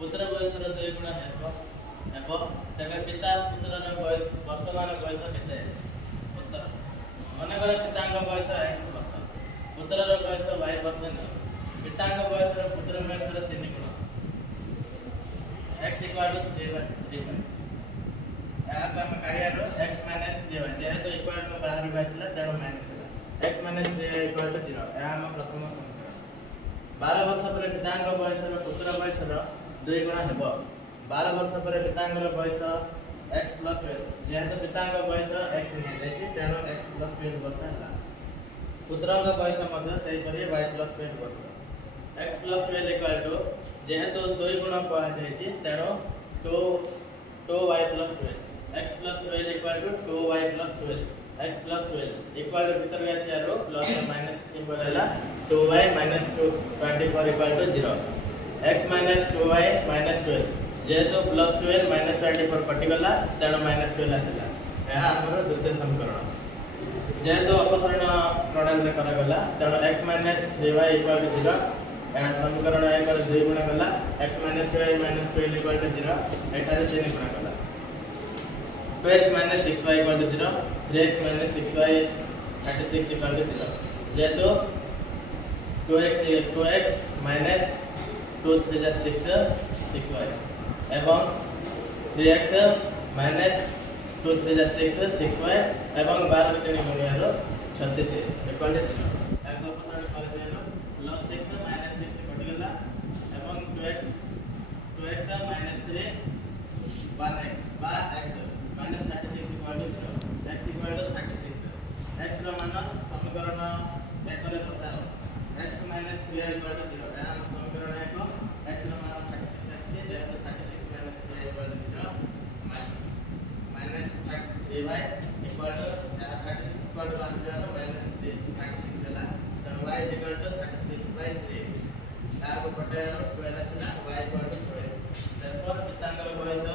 पुत्र बयसर 2 गुण हेबो तेबे पिता पुत्रर बयस वर्तमान बयस केते पुत्र मन कर पितांग बयस x वर्ष पुत्रर बयस y वर्ष न पितांग बयसर पुत्र बयसर 3 गुण x = 3 या काम काढियारो x - 3y जेहेतु इक्वल टू बाहर आसिला तेणु माइनस x - 3y = 0 या हम प्रथम समीकरण 12 वर्ष पर पितांग बयसर पुत्र बयसर 2 गुण हेबो 12 वर्ष पर पितांगर बयस x + 12 जेहेतु पितांग बयस x नि जायछि तेणु x + 12 वर्ष हला पुत्रंग बयस मध्ये सेहि परि y + 12 वर्ष x + 12 = जेहेतु 2 गुण कहा जायछि तेणु 2y + 12 x + 12 = 2y + 12 x + 12 equal to भीतर गसियारो प्लस और माइनस सिंबल हला 2y - 2 24 = 0 x - 2y - 12 जेहेतु प्लस 12 - 24 कटिगला तेणु -12 आसिला यह हमर द्वितीय समीकरण जेहेतु अपसरण प्रणाली रे करगला तेणु x - 3y = 0 यह समीकरण 1 रे 2 गुण गला x - 2y - 12 = 0 एठारे 3 गुण गला 2x - 6y = 0 3x - 6y 36 = 0 जेहेतु 2x - 2 3 6 6y एवं 3x - 2 3 6 6y एवं 12 के गुणियारो 36 इक्वल टू 0 एक अपसरण कर दियारो प्लस 6 - 6 कटिगला एवं 2x - 3 1x बा x -36 = 0 x = 36 x रो मान समीकरण 1 रे बसाओ x - 3y = 0 या समीकरण 1 x रो मान 36 आछि जेहेतु 36 - 3y = 0 -3y = 36 = 1 -3 36 होला तो y = 36/3 या को कटायरो 12 आसिला y = 12 therefore पितांगर बयस